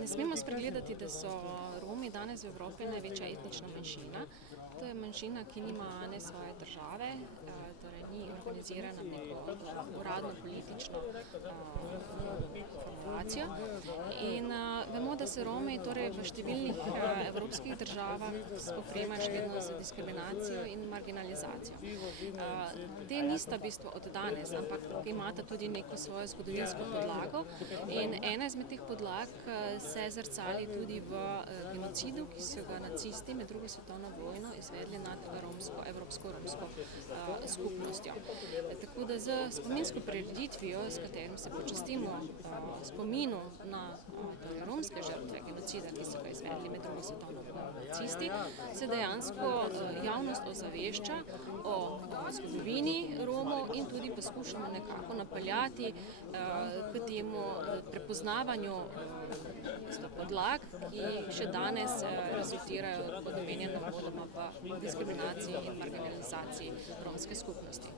Ne smemo spregledati, da so Romi danes v Evropi največja etnična manjšina. To je manjšina, ki nima ne svoje države, torej ni organizirana v neko uradno politično formulacijo. In vemo, da se Romi torej v številnih evropskih državah spoprijemajo še vedno z diskriminacijo in marginalizacijo. Te nista v bistvu od danes, ampak imata tudi neko svojo zgodovinsko podlago. In ena izmed teh podlag se zrcali tudi v genocidu, ki so ga nacisti med drugo svetovno vojno izvedli nad evropsko-romsko skupnostjo. Tako da z spominsko prireditvijo, s katerim se počastimo spominu na romske žrtve genocida, ki so ga izvedli med drugo svetovno vojno nacisti, se dejansko javnost ozavešča o zgodovini Romov in tudi poskušamo nekako napeljati k temu prepoznavanju podlag, ki še danes rezultirajo, kot omenjeno, v diskriminaciji in marginalizaciji romske skupnosti.